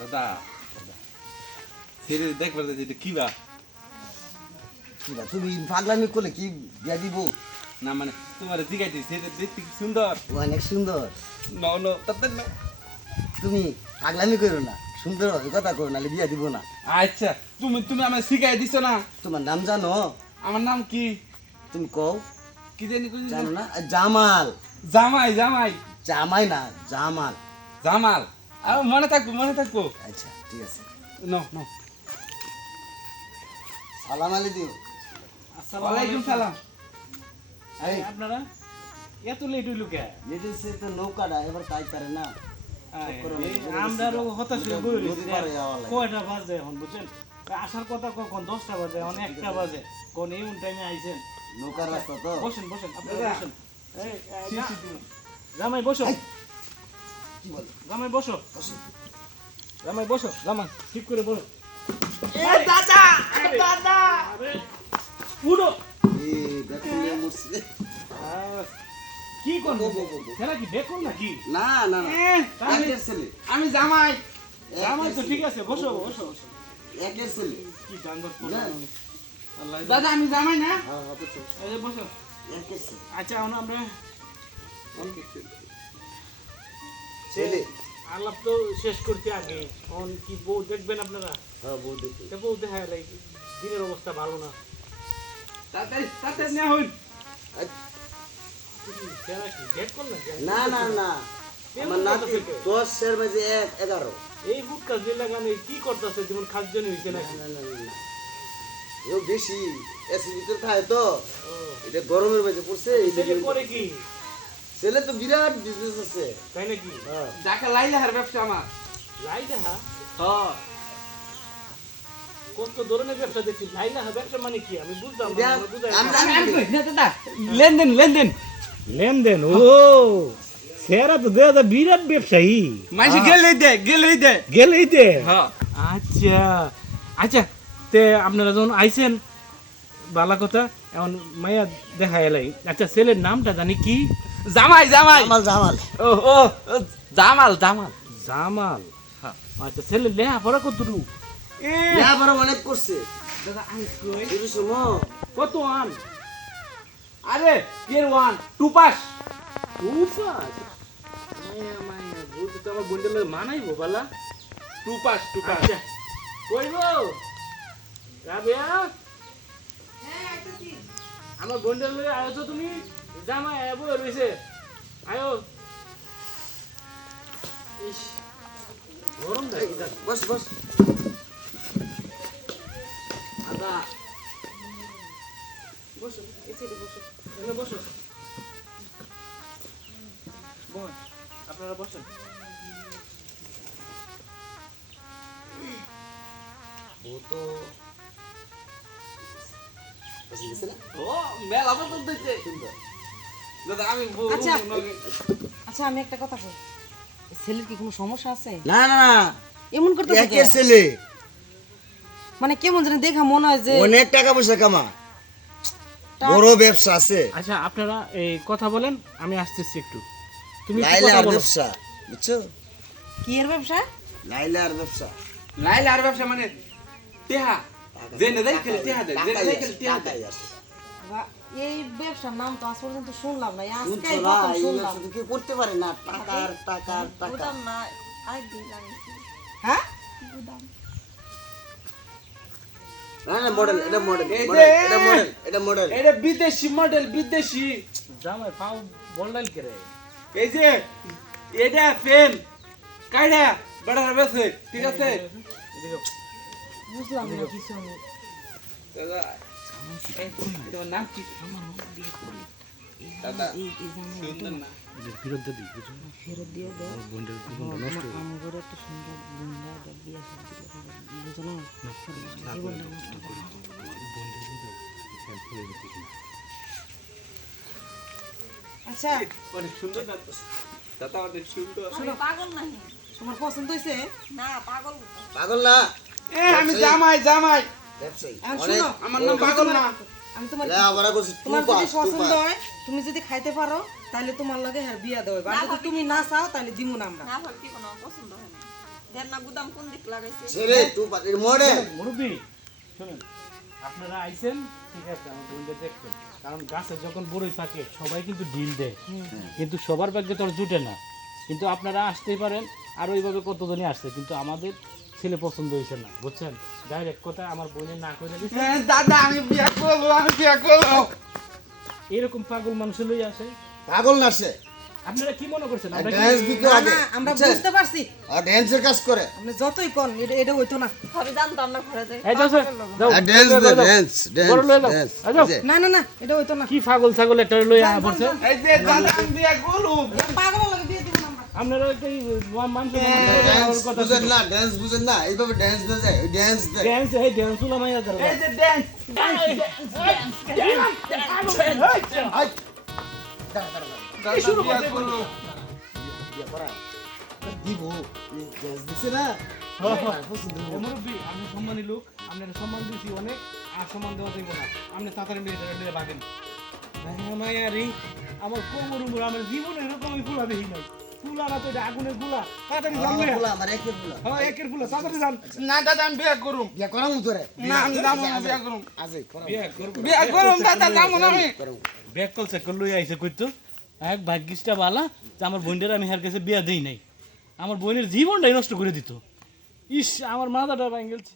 দাদা ছেড়ে দেখবার যে কি বা কিবা তুমি পাগলামি করলে কি বিয়া দিব? না মানে তোমার জিগাইছি ছেড়ে দেখতে কি সুন্দর অনেক সুন্দর। ন ন তাতে ন তুমি পাগলামি করো না, সুন্দর হবে কথা করো, নাহলে বিয়া দিব না। আচ্ছা তুমি তুমি আমায় শিখাই দিছো না। তোমার নাম জানো? আমার নাম কি তুমি কও। কি জানি তুমি জানো না? জামাল। জামাই জামাই জামাই না, জামাল। জামাল আর মনে থাকবো মনে থাকবো। আচ্ছা ঠিক আছে। ন ন সালাম আলি দিও। ওয়ালাইকুম সালাম। এই আপনারা এত লেট হইল কে? লেডিস তো নৌকাটা এবার তাই করে না। আমরাও হতাশ হয়ে বই নদী পাড়ে যাওয়া লাগে। কয়টা বাজে এখন বুঝছেন? আসার কথা কখন 10টা বাজে, এখন 1টা বাজে। কোন এই টাইমে আইছেন? নৌকার রাস্তা তো। বসেন বসেন আপনারা দাদা। বসেন। জামাই বসো। এই, কি বল? জামাই বসো। জামাই বসো। জামাই ঠিক করে বসো। দাদা দাদা আরে উঠো। এই দেখো নিয়ে মুছছে। কি করবো? বো, বো, বো। খেলা কি বেকল নাকি? না না না। তাহলে একের ছেলে। আমি জামাই। জামাই তো ঠিক আছে, বসো বসো বসো। একের ছেলে। কি জানবত না। করলাম আল্লাহ। দাদা আমি জামাই না। হ্যাঁ হ্যাঁ বুঝছো। এই যে বসো। একের ছেলে। আচ্ছা এখন আমরা ছেলে। আলাপ তো শেষ করতে আগে এখন কি বউ দেখবেন আপনারা? হ্যাঁ বউ দেখি। তা বউ দেখা গেলে দিনের অবস্থা ভালো না। তাতে তাতে না হই কেন কি ডেট করলেন? না না না। আমার নাতি 10 এর বাজে 11। এই বুট কাজ দিলে গানে কি করতেছে যেমন খাদ্য হইছে নাকি? না না না না। ও বেশি এসি ভিতর খায় তো। ও এটা গরমের বাজে পড়ছে এই ছেলে করে কি? ছেলে তো বিরাট বিজনেস আছে। তাই নাকি? হ্যাঁ। যাকে লাইলাহার ব্যবসা আমার। লাই দেখা হ্যাঁ কত ধরনের ব্যবসা দেখছি। লাইলা ব্যবসা মানে কি আমি বুঝলাম না, যা, আমার বুঝাই আমি- না। আমি কই না দাদা লেনদেন লেনদেন লেনদেন ও সেরা তো দাদা বিরাট ব্যবসায়ী মাইসে গেলেই দে গেলেই দে। হ্যাঁ আচ্ছা আচ্ছা তে আপনারা যখন আইছেন বালা কথা এখন মায়া দেখা এলাই। আচ্ছা ছেলের নামটা জানি কি? জামাই জামাই জামাল জামাল। ও ও ও, জামাল জামাল জামাল। হ্যাঁ। আচ্ছা ছেলের লেহা পড়া কতটুকু? বিয়া বড় অনেক করছে। দাদা আমি কই শুরু সময় কত আন? আরে ইয়ার ওয়ান টু পাস উপাস মায়া মায়া বুঝতে তো আমার বন্ডেলে মানাইবো বালা। টু পাস আচ্ছা কইব রাবিয়া আমার বন্ডেল লয়ে আছো তুমি? জামাই আবো রইছে আয়ো। ইস গরম দেখি যা। বস বস। দাদা বসো এসে বসো এখানে বসো। বস আপনারা বসেন। বউ তো বসে গেছে না? ও মেলা পছন্দ হইছে সুন্দর। দাদা আমি আচ্ছা। আচ্ছা আমি একটা কথা কই, ছেলের কি কোনো সমস্যা আছে? না না না। এমন করতে একের ছেলে মানে কেমন জানি দেখা মনে হয় যে অনেক টাকা পয়সা কামা, বড় ব্যবসা আছে। আচ্ছা আপনারা এই কথা বলেন, আমি আসতেছি একটু। তুমি একটু লাইলার কথা বলো। ব্যবসা বুঝছো? কি এর ব্যবসা? লাইলার ব্যবসা। লাইলার ব্যবসা মানে টেহা জেনে দেয় খেলে টেহা দেয় জেনে টাকাই দেয় আসে, খেলে টেহা দেয় টাকাই আসে। বা এই ব্যবসার নাম তো আজ পর্যন্ত শুনলাম না, আজকে শুনছো না? প্রথম এই শুনলাম। ব্যবসা তো কেউ করতে পারে না। টাকার টাকার টাকা। গুদাম না আরেকদিন জানিয়েছি হ্যাঁ গুদাম না না মডেল, এটা মডেল, এই মডেল, যে- এটা মডেল, এটা মডেল। এটা বিদেশি মডেল বিদেশি জামাই পাও বললাল করে। এই যে এটা ফেন কাইডা বড় হবে ঠিক আছে এদিকে বুঝলাম না কিছু আমি। দাদা তোমার নাম কি দাদা সুন্দর না ফেরত দিই বুঝো না। ফেরত দিয়ে দাও। বন্ডেল নষ্ট আমার একটা সুন্দর গুন্ডা বিয়ে বুঝো না, জীবনটা নষ্ট করে। আচ্ছা অনেক সুন্দর না দাদা অনেক সুন্দর আমি পাগল নাহি তোমার পছন্দ হয়েছে? না পাগল তো। পাগল না, এ আমি জামাই জামাই ব্যবসায়ী। এখন অনেক শোনো, আমার নাম পাগল না আমি তোমার লেখাপড়া করছে, তোমার টু যদি পাস, টু পছন্দ পাস। হয়, তুমি যদি খাইতে পারো তাহলে তোমার লগে হ্যাঁ বিয়া দেবে, আর যদি তুমি না চাও তাহলে দিমু না আমরা। না ভাবছি কোনো পছন্দ হয় না দেন না গুদাম কোন দিক লাগাইছে ছেলে তুই পাতির মোড়ে মুরব্বী শুনুন, আপনারা আইছেন ঠিক আছে, আমার বোনদের দেখবেন, কারণ গাছে যখন বড়ই থাকে সবাই কিন্তু ডিল দেয়, কিন্তু সবার ভাগ্যে তো আর জুটে না। কিন্তু আপনারা আসতেই পারেন, আর ওইভাবে কতজনই আসছে, কিন্তু আমাদের ছেলে পছন্দ হয়েছে না, বুঝছেন? ডাইরেক্ট কথা আমার বোনের না করে দিচ্ছে। দাদা আমি বিয়া করবো এরকম পাগল মানুষ লই আসে, পাগল না সে আপনারা কি মনে করছেন? আমরা কি- ড্যান্স দিতে না হবে না আমরা বুঝছেন? বুঝতে পারছি আর ড্যান্সের কাজ করে আপনি যতই কোন এটা হইতো না ভাবি জানতাম না ঘরে যাই এই যাও স্যার, যাও, আর ড্যান্স যাও, দে যাও, ড্যান্স বড় লয়ে যাও, ড্যান্স এই যাও। না না না এটা হইতো না কি পাগল ছাগল একটা লই আয়া পড়ছে। এই যে দাদা আমি বিয়া করবো পাগল লাগে বিয়ে দিব না আমরা আপনারা কি মানুষ ড্যান্স বুঝেন না ড্যান্স বুঝেন না এইভাবে ড্যান্স না যায় ড্যান্স দে ড্যান্স, এই ড্যান্স গুলো মাইয়া দাও। এই যে ড্যান্স শুরু করতে করবো বিয়ে করা দিব এই ড্যান্স দিছে না মুরব্বী, আপনি সম্মানী লোক, আপনার সম্মান দিয়েছি অনেক, আর সম্মান দেওয়া যাইব না। আপনি তাড়াতাড়ি মেয়ে ভাগেন। মায়ারি আমার কোমর উমর আমার জীবনে এরকম আমি ফুলা দেখি নাই। ফুলা না তো এটা আগুনের গুলা, তাড়াতাড়ি যান আমার মেয়ে। ফুলা আমার একের ফুলা হ্যাঁ, একের ফুলা, তাড়াতাড়ি যান। না দাদা আমি বিয়া করুম বিয়ে করা মতো রে না আমি যাবো না বিয়া করুম আজই করা বিয়া করুম দাদা যাবো না আমি ব্যাগ কল চেক লই আইছে কইতো এক ভাগ্যিসটা বালা যে আমার বোনদের আমি হার কাছে বিয়া দেই নাই, আমার বোনের জীবনটাই নষ্ট করে দিত। ইস, আমার মাথাটা ভাঙ গেছে।